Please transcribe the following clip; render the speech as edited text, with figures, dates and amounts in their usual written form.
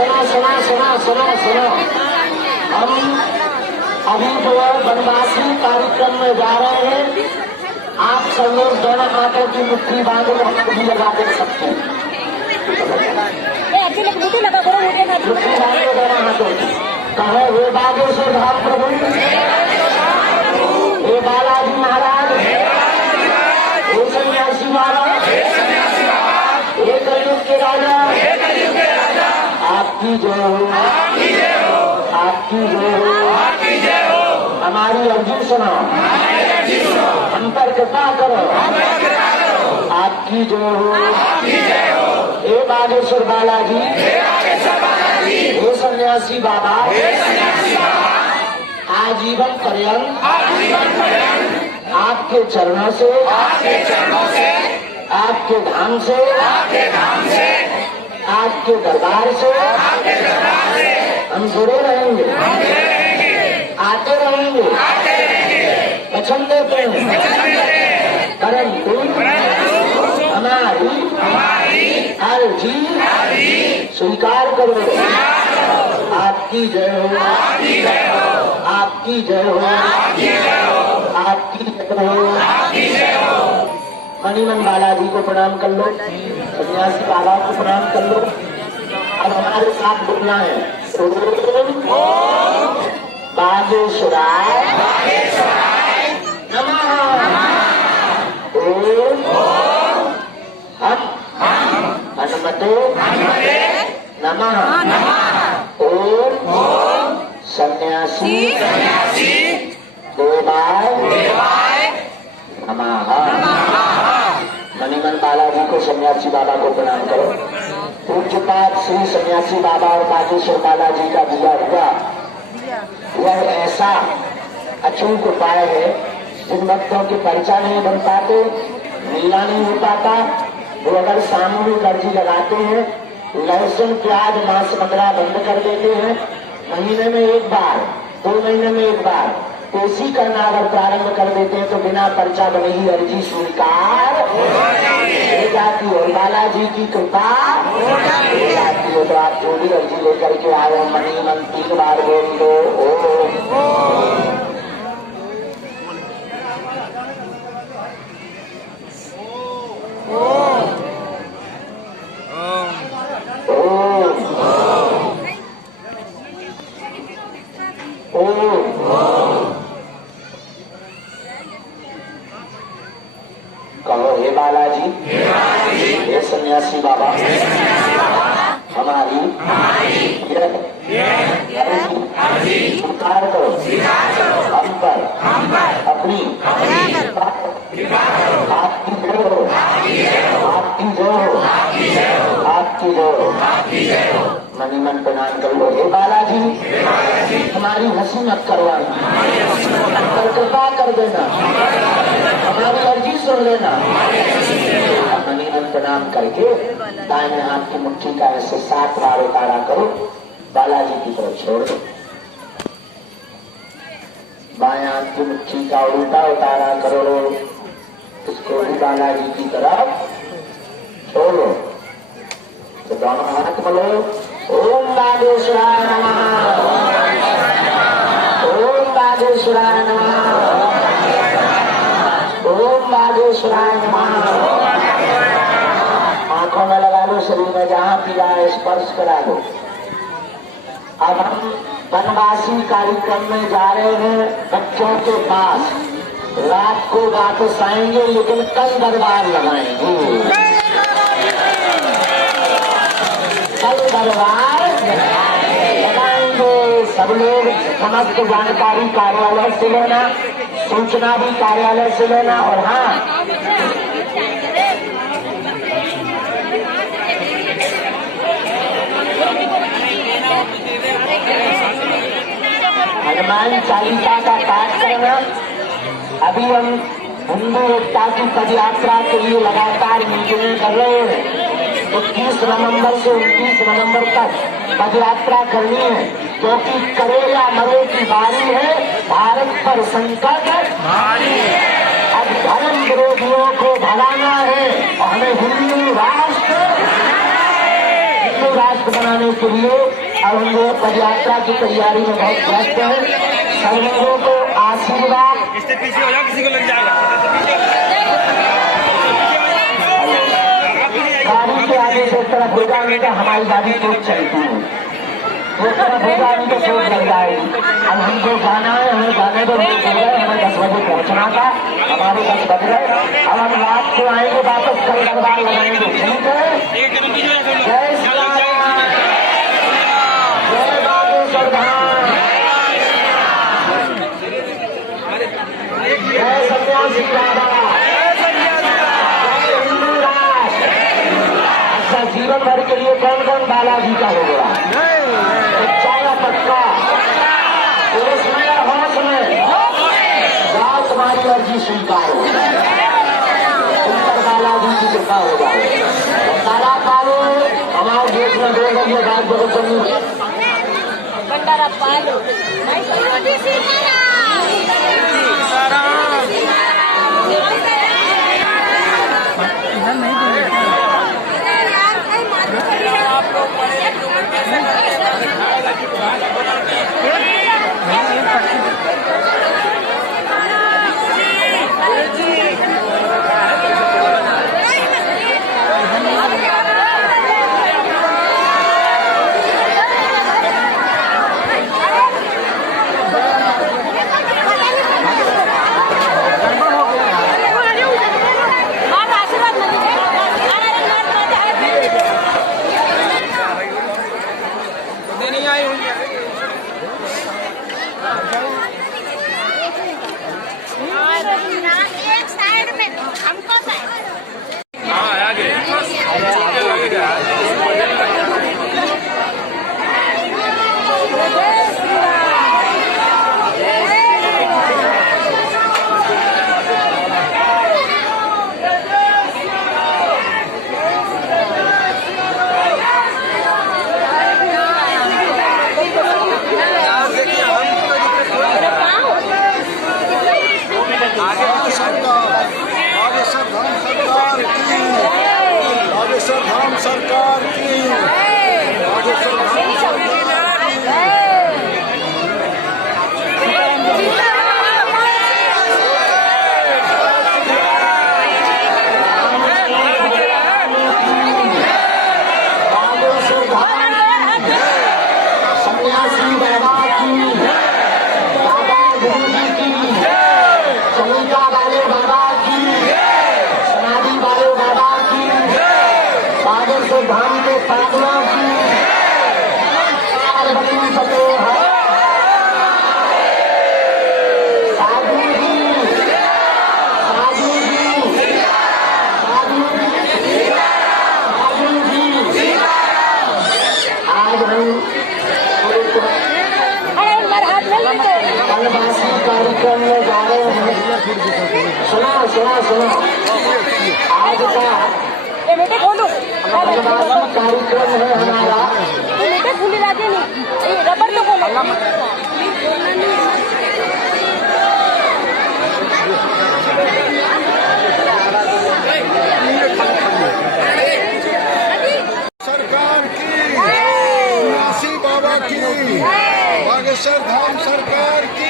सुनो सुनो सुनो सुनो सुनो, हम अभी जो है वनवासी कार्यक्रम में जा रहे हैं। आप सब लोग दोनों हाथों की मुट्ठी बांधो, हम भी लगा दे सकते हैं। मुट्ठी बांधो दोनों हाथों की। कहे हे बागेश्वर धाम प्रभु, हे बालाजी महाराज, हे सन्यासी बाबा, हे कलयुग के राजा, आपकी जय हो, आपकी जय हो। हमारी अर्जी सुनो, हम पर कृपा करो, आपकी जय हो। हे बागेश्वर बालाजी, हे सन्यासी बाबा, आजीवन पर्यंत आपके चरणों से, आपके धाम से, आपके दरबार से हम जुड़े रहेंगे, आते रहेंगे, वचन देते हैं। परंतु हमारी अर्जी स्वीकार करो। आपकी जय हो, आपकी जय हो, आपकी जय हो। मणिमन बालाजी को प्रणाम कर लो, सन्यासी बाबा को प्रणाम कर लो। अब हमारे साथ बोलना है, ओम बागेश्वराय नमः। ओम हम हनुमते नमः। ओम सन्यासी देवाय नमः। मणिमन बालाजी को, सन्यासी बाबा को प्रणाम करो। पूज्यपाद श्री सन्यासी बाबा और बागेश्वर बालाजी का दिया हुआ यह ऐसा अचूक उपाय है जिन भक्तों के परिचय नहीं बन पाते, मिलना नहीं हो पाता, वो अगर सामूहिक अर्जी लगाते हैं, लहसुन प्याज मांस वगैरह बंद कर देते हैं, महीने में एक बार, 2 महीने में एक बार कोसी करना अगर प्रारंभ कर देते हैं तो बिना पर्चा बने ही अर्जी स्वीकार हो जाती है। बालाजी की कृपा हो जाती है। तो आप जो भी अर्जी लेकर के आए, मणिमन 3 बार बोल दो ओम। कहो हे बालाजी, हे सन्यासी बाबा, हमारी स्वीकार करो, हम पर अपनी आपकी जय हो, आपकी जय हो, आपकी जय हो। मणिमन प्रणाम कर लो। हे बालाजी, हमारी हंसी मत करवाना, पर कृपा कर देना, हमारी अर्जी सुन लेना। मणिमन प्रणाम करके दाहिने हाथ की मुट्ठी का ऐसे 7 बार उतारा करो, बालाजी की तरफ छोड़ दो। बाएं हाथ की मुट्ठी का उल्टा उतारा करो, इसको भी बालाजी की तरफ छोड़ो। तो दोनों हाथ बोलो, ओम बागेश्वराय नमः, ओम बागेश्वराय नमः, ओम बागेश्वराय नमः। आंखों में लगा लो, शरीर में जहां पीड़ा है स्पर्श करा दो। अब हम वनवासी कार्यक्रम में जा रहे हैं बच्चों के पास। रात को वापस आएंगे, लेकिन कल दरबार लगाएंगे, कल दरबार लगाएंगे। सब लोग समस्त जानकारी कार्यालय से लेना, सूचना भी कार्यालय से लेना। और हाँ, हनुमान चालीसा का पाठ करना। अभी हम हिंदू एकता की पदयात्रा के लिए लगातार मीटिंग कर रहे हैं। 21 नवंबर से 29 नवंबर तक पदयात्रा करनी है, क्योंकि करे या मरे की बारी है, भारत पर संकट भारी है। अब धर्म विरोधियों को भगाना है और हमें हिंदू राष्ट्र राष्ट्र बनाने के लिए अब हम लोग पद यात्रा की तैयारी में बहुत व्यस्त हैं। सब लोगों को आशीर्वाद इससे पीछे हो जाओ, किसी को लग जाएगा। गाड़ी के आगे से एक तरफ हो जाएंगे, हमारी गाड़ी तेज चलती है, एक तरफ हो जाएंगे सोच लग जाएगी। अब हमको जाना है, हमें जाने दो, लेट हो गए, हमें 10 बजे पहुंचना था, हमारे 10 बज गए। अब हम रात को आएंगे वापस, कल दरबार लगाएंगे, ठीक है। जय श्री राम, जय बागेश्वर धाम, जय सन्यासी बाबा, जय हिंदू राष्ट्र। अच्छा, जीवन भर के लिए कौन कौन बालाजी का हो गया? सच्चा पक्का, पुरुष में या होश में? जाओ, तुम्हारी अर्जी स्वीकार हो, उत्तर बालाजी की कृपा हो जाए। तारा पालो हमारे देश में दो गई ये बात बहुत जरूरी है। भंडारा पालो एक साइड में हमको बागेश्वर धाम सरकार की, बागेश्वर धाम सरकार की। सन्यासी बाबा की, बाबा गुरु जी की, चलिका वाले बाबा की, समाधि वाले बाबा की, बागेश्वर धाम के पागलों की, पार्वती फतेह है। साधु जी, साधु जी, साधु जी, साधु जी, आज हम कलवासी कार्यक्रम में जा रहे हैं। सुना सुना सुना, आज का बेटे खोलो कलवासी कार्यक्रम है हमारा। बेटे खुली लागे नहीं रबर तो खोलो। सरकार की, सन्यासी बाबा की, बागेश्वर धाम सरकार की।